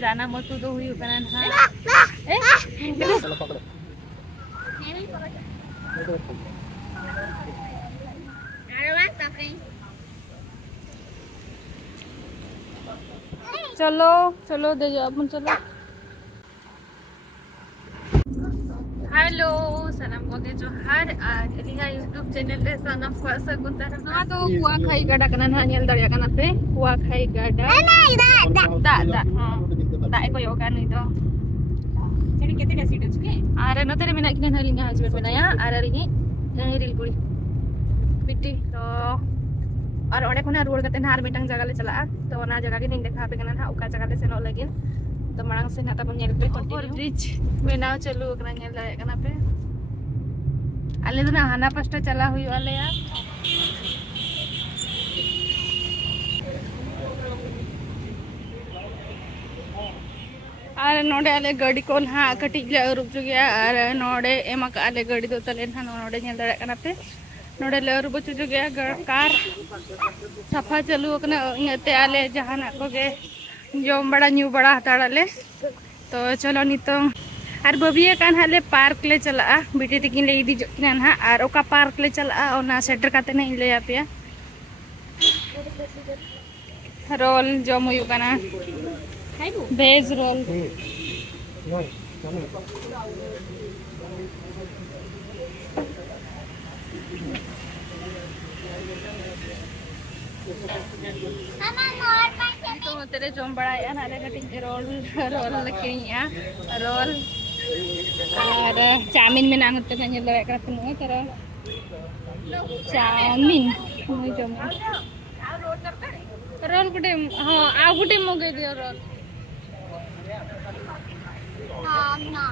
जाना मत तो हुई करना हां चलो पकड़ो चलो चलो दे जाओ अपन चलो हेलो सनम को जोहार आज अलिहा यूट्यूब चैनल रे सनम को सगुंतर ना तो कुआ खाई गाडा कना ना नेल दरिया कना पे कुआ खाई गाडा दा हां दा को योगा नहीं तो चली केते सीट अछि आरे न तेरे मिना किने हलिंगा हस्बैंड बनाया आरे रिही रील गुड़ी बिटी तो और ओडे कोना रोड कते नार मिटंग जगह ले चला तो ना जगह के नहीं देखा पे कना ना उका जगह ले सेनो लगिन तो मांग से ना तब नेल पे और ब्रिज बेनाव चलू ओकरा नेल दाए कना पे आले तो ना हाना पास्टा चला हुई वाले यार आरे नोडे आले गाड़ी कोन हा कटी ले रुक जो गया आरे नोडे एमा आले गाड़ी दो तले ना नोडे नेल दाए कना पे नोडे ले रुक जो गया कार सफा चलू ओकना इते आले जहाना को गे जोम बड़ा न्यू बड़ा हताड़ाले तो चलो नितो और बबिया कान हाले पार्क ले चला बिटी तकिन ले इदी जोकिन हा और ओका पार्क ले चला ओना सेटर काते नहीं ले आपिया रोल जम हुई काना वेज रोल तो तेरे जोम बड़ा या नाले कटिंग रोल रोल लकड़िया रोल और चाउमीन में नांग ते कने ले का तनु तेरा चाउमीन मुई जोम रोल गुटे हां आ गुटे मगे दियो रोल हां ना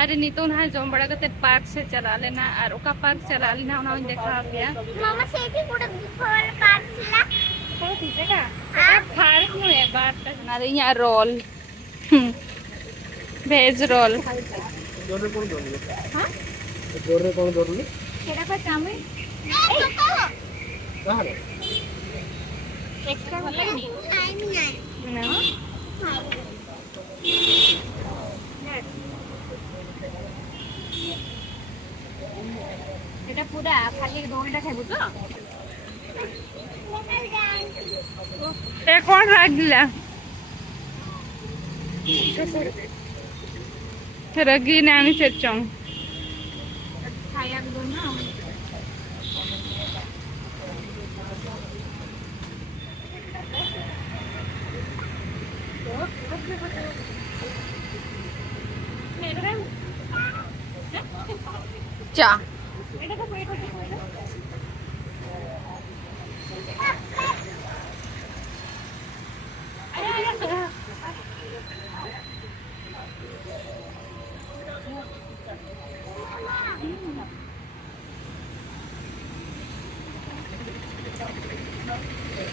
अरे नी तो ना जोम बड़ा कते पार्क से चला लेना और ओका पार्क चला लेना ना देखा गया मामा से की गुटे पार्क चला तो ठीक है का पार्क में है बात ना यहाँ रोल वेज रोल जोरे कौन जोरले हां जोरे कौन जोरले केडा का चाउमीन ए कहां रे एक्स्ट्रा वाला नहीं ना এটা পুরা খালি দইটা খাইবো তো এ কোন রাগলা রাগি না আমি সেচং খাইয়া দো না चा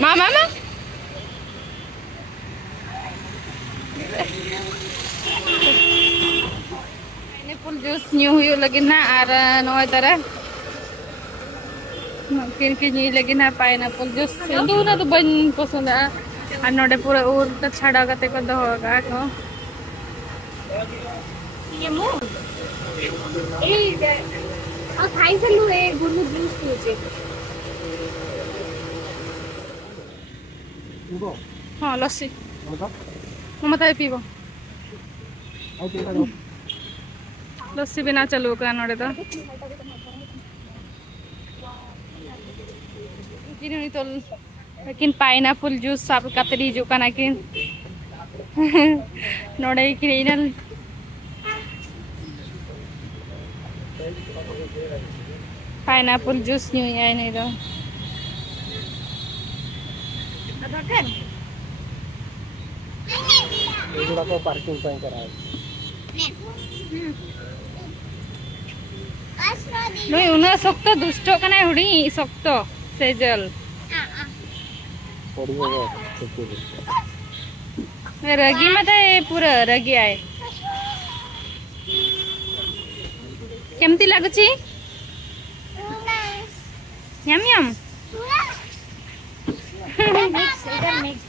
मामा पाइनएप्पल जूस न्यू हुई लगी ना और नय तरह किन के न्यू लगी ना पाइनएप्पल जूस इंदु ना तो बन पसंद आ और नोडे पूरा और त छाड़ा कते को दोगा को ये मु ए आ खाई से लु ए गुरु जूस पीछे हाँ लस्सी मत पीब लस्सी बिना चलू का नोड़े तो तो लेकिन पाइनएप्पल जूस सब कतरी जो कना किन नोड़े किन पाइनएप्पल जूस न्यू आई नहीं तो को पार्किंग पे करा नय उना सक्त दुष्ट कना हुडी सक्त सेजल पड़ी होगा रगी मत पूरा रगी आए केमती लागुची यम यम मिक्स इधर मिक्स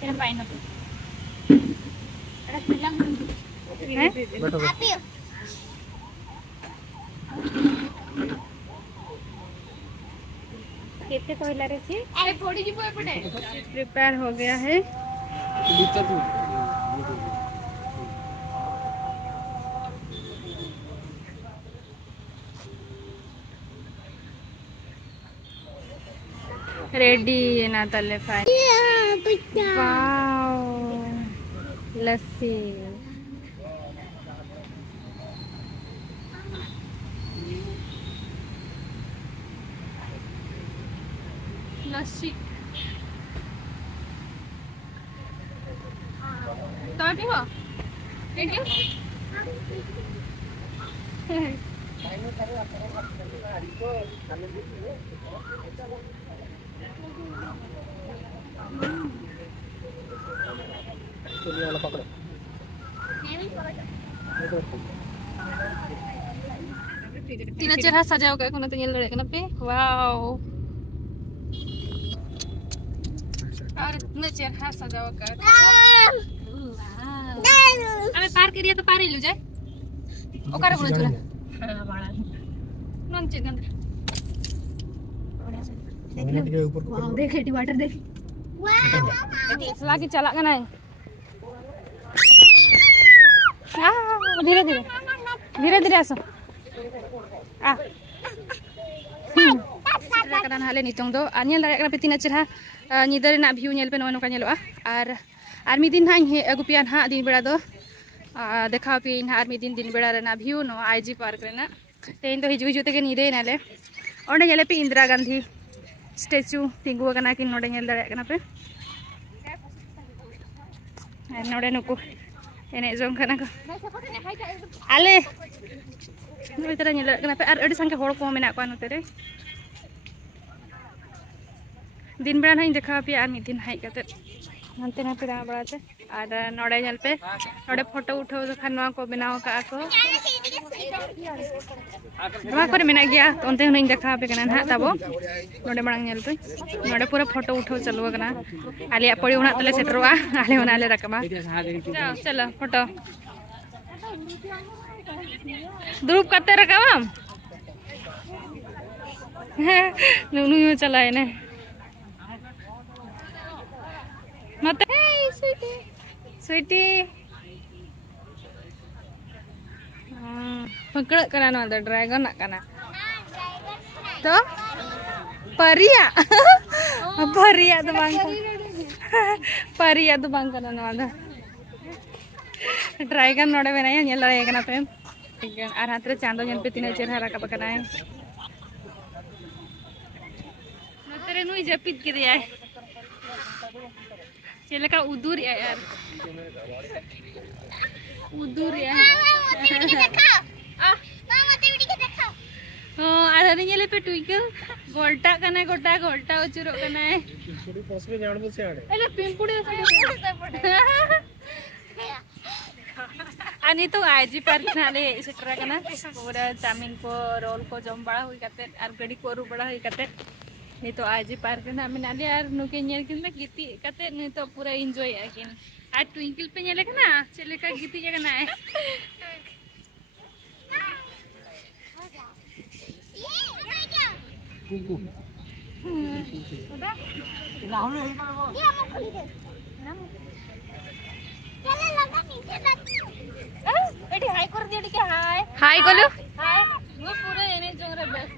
फिर पाइनएप्पल केते कहला रे सी अरे पड़ी जी एपटे प्रिपेयर हो गया है। रेडी ना तले फाइन वाओ लस्सी लस्सी तो पीबो एटी तीन चेहरा सजाओ का कोना तो लड़े कना पे वाओ और इतना चेहरा सजाओ का अबे पार करिए तो पार ही लो जाए ओकर बोले तुला हां बाळा नन चिकन वाओ देख एटी वाटर देख वाओ लागी चला का नहीं धीरे धीरे धीरे धीरे आसो आ kadang hal nitong do anyel dare kana petina cerha nyidar na view nyel pe no noka nyeloa ar midin ha he agupian ha din bera do dekha pe in ar midin din bera rena view no IG park rena tein do hiju hiju tege nide nale onde nyele pe Indira Gandhi statue tingu kana kin node nyel dare kana pe node nuku ene jong kana ko ale no itara nyel kana pe ar adi sangke hor ko mena ko anote re दिन बेड़ा ना देखा पे are मिदिन high कते नंते ना पेड़ा बड़ाते और नोड़े जल पे नोड़े फोटो उठाओ तो खानवा को बनाओ का को नवा करे मेना गया तो उनते हुन देखा पे कना ना तबो नोड़े मणंग जल पे नोड़े पूरा फोटो उठाओ चलो कना आलिया पड़ी उना तले सेटरवा आले उना ले रकमा चलो फोटो ग्रुप करते रकम नुनु चलाए ने मत hey sweetie sweetie पकड़ करा ना द ड्रैगन ना कना तो परिया परिया तो बांग परिया तो बांग करा ना द ड्रैगन नोडे बेनाय नेल लड़े कना पे आर हाथ रे चांदो नेल पे तीन चेहरा रका बकना है नतरे नुई जपित के दिया है चले का उदूर यार उदूर यार आधा नहीं चले पे ट्विंकल गोल्टा करना है गोटा गोल्टा उचुरो करना है अरे पिंपुड़ी अनि तो आईजी पार्क नाले सेटरा करना पूरा चाउमीन को रोल को जम बड़ा हुई करते और गड़ी को रू बड़ा हुई करते नहीं तो आज पार्क ना मैं नाले यार नुके नेल किन में गीती कते नहीं तो पूरा एंजॉय आकिन आज ट्विंकल पे नेले ना चले का गीती जगह ना है एटी हाई कर दियो के हाय हाय बोलो हाय वो पूरा एने जोंगरे बेस्ट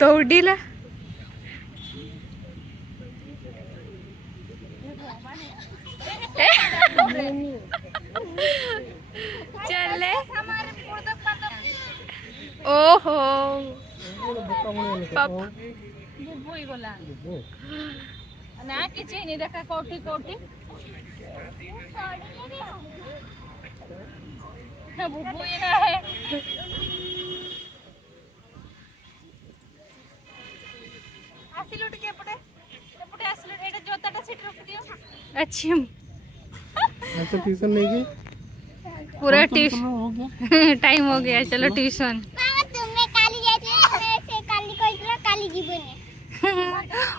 दौड़ीला चले ओहो बुबुई बोला ना किछि नहीं देखा कोठी कोठी बुबुई ना है आसिलोट के पटे पटे आसिलोट एटा जोताटा सीट रख दियो अच्छा अच्छा ट्यूशन नहीं गई पूरा ट्यूशन टाइम हो गया, चलो ट्यूशन।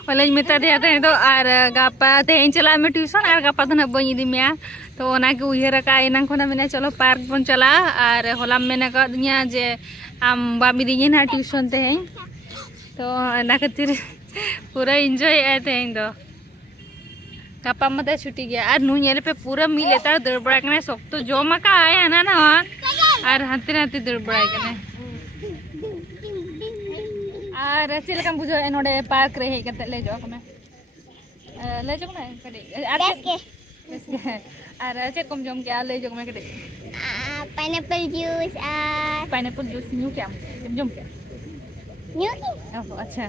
वाले मेता दिया था तो आर गापा तेन चला में ट्यूशन आर गापा तो ना बनी दी मैं तो ओना के उयहर का एना खोना मैंने चलो पार्क बन चला आर होला मैंने का दुनिया जे आम बामी दी ना ट्यूशन ते तो ना खातिर पूरा एंजॉय आते हैं तो गापा मत छुट्टी गया आर नु येले पे पूरा मिले तार दौड़ बड़ा कने सब तो जमा का आया ना ना आर हाथे हाथे दौड़ बड़ा कने आर चिलकम बुझो नोडे पार्क रे हे कते ले जो कने ले जो कने कदे आर आर चे कम जम के ले जो कने कदे पाइनएप्पल जूस न्यू क्या जम क्या न्यू की ओह अच्छा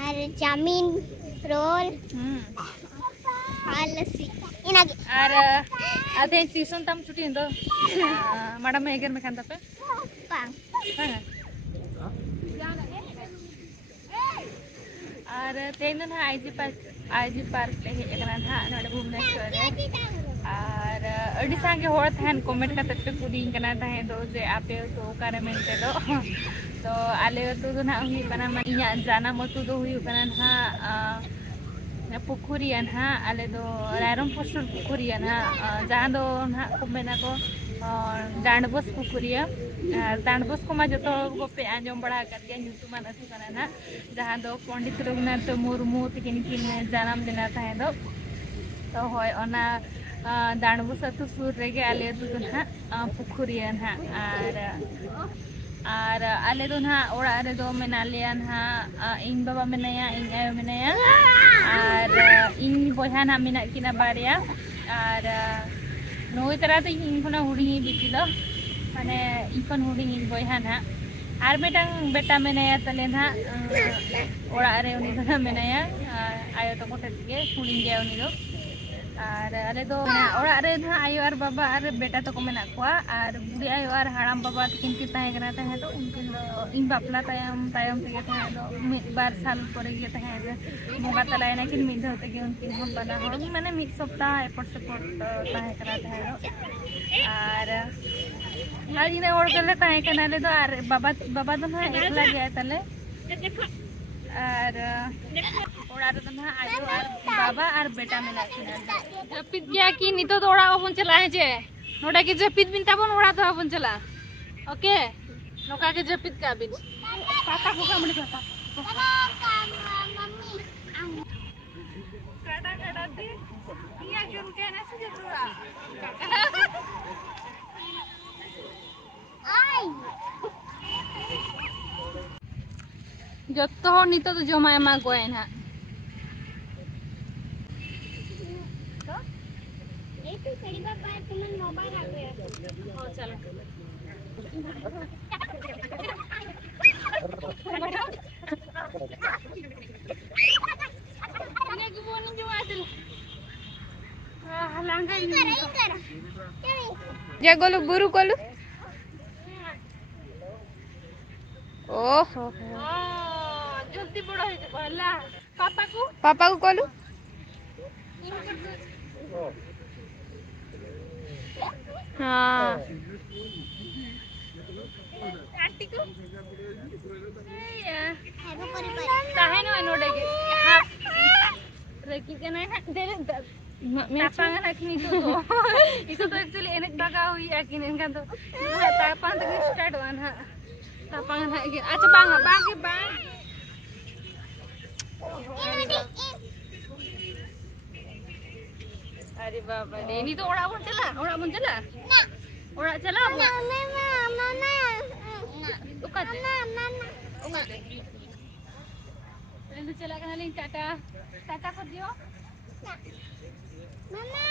आर चाउमीन रोल लस्सी इनागे आर आते ट्यूशन तम छुट्टी तो मैडम एगर में खान पे पांग आर तेन ना आईजी पार्क ले हे एकना ना नोडे भुवनेश्वर रे आर अडी सांगे होड़ थान कमेंट करते पे कुदी कना थाहे दो जे आपे तो कारे मेनते दो तो आले तो ना हुई कना मन इया जाना मतु दो हुई कना ना पुखुरियान हा आले दो रायरम पोस्टर पुखुरियान हा जहां दो ना कुमेना को डांडबोस पुखुरिया डांडबोस को मा जतो को पे आंजम बड़ा कर गया ᱧᱩᱛᱩᱢᱟᱱ अथु कना ना जहां दो पंडित रघुनाथ मुर्मू तकिन किन जानम दिना थाहे दो तो होय ओना डांडबोस अथु सुर रेगे आले दो ना पुखुरियान हा आर आले दो ना ओड़ा रे दो मेना लिया ना इन बाबा मेनाया इन आयो मेनाया आर इन बोहा ना मेना किना बारिया आर नोई तरह तो इन कोना हुडी बिटी दो माने इकन हुडी इन बोहा ना आर बेटा मेनाया तले ना ओड़ा रे उनी दो मेनाया आयो तो कोटे के हुडी गया उनी दो आर आले दो ओड़ा रे ना आयो आर बाबा आर बेटा तो को मेना कोआ आर बुढ़ी आयो आर हाड़ाम बाबा तकिन की ताहे कना ताहे तो उनकिन दो इन बापला तायम ते ताहे दो मिद बार साल परे के ताहे मोगा तलाय ना किन मिद होते के उनकिन हम बना हो माने मिद सप्ताह एपट सेपट ताहे कना ताहे दो आर इने ओड़ गले ताहे कना ले दो आर बाबा तो ना एकला गया तले आर ओड़ा रे ना आयो आर बाबा आर बेटा मेना जपित गया कि नितो तो ओड़ा अपन चला है जे नोडा के जपित बिन ताबन ओड़ा तो अपन चला ओके नोका के जपित का बिन पापा को का मने पापा मम्मी काटा दे इया क्यों के ना से जतुरा आई जत्तो नितो तो जमा एमा गोय ना मोबाइल आ गया चलो जा गोलू बुरु गोलू ओहो जल्दी बड़ा है कहला पापा को गोलू हाँ आंटी को ताहे नो नोडे के रखी के ना दे मैं पांगा रखनी तो इसको तो एक्चुअली एनक भागा हुई है कि इनका तो तापान तक स्टार्ट हुआ ना तापांगा ना के अच्छा बांगा बांगे बांग अरे बाबा रे नहीं तो ओड़ा बन चला ना ओड़ा चला मामा उकाते ले चला के ले टाटा कर दियो मामा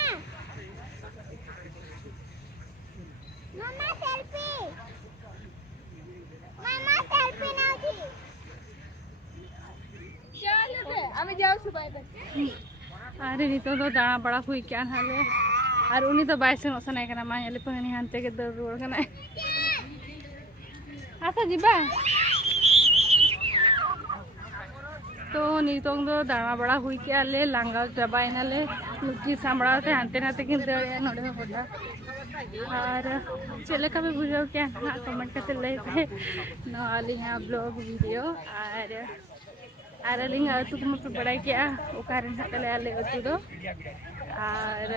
सेल्फी नाउ थी चल रे আমি যাও সবাই अरे नी तो दाणा बड़ा हुई क्या हाले और उनी तो बाइस ओसन एकना मा यले पगनी हानते के दर रोड कना आसा जीबा तो नी तो दाणा बड़ा हुई क्या ले लांगा जबाइना ले लुकी सामड़ाते हानते नाते किन दड़े नोड़े में बोला और चले का भी बुझाओ क्या ना कमेंट करते लेते नो आली यहाँ ब्लॉग वीडियो और अलिंग तू तुम पे बड़ा क्या वो कारण हाथ ले आले तू दो और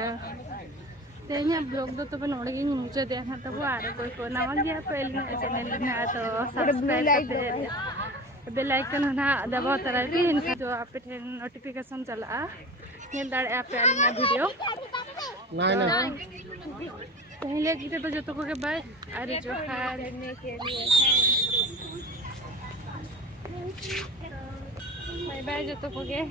तेरे ब्लॉग दो तो बनोड़े की मुझे देखना तो वो आ रहा कोई को नाम दिया पहले चैनल ना तो सब्सक्राइब करते बेल आइकन ना दबाव तरह की इनका जो आप पे नोटिफिकेशन चला ये दाड़े आप पे आलिंग वीडियो पहले गीते तो जो तो को के बाय अरे जो हारने के लिए बाय बाय जो तो को के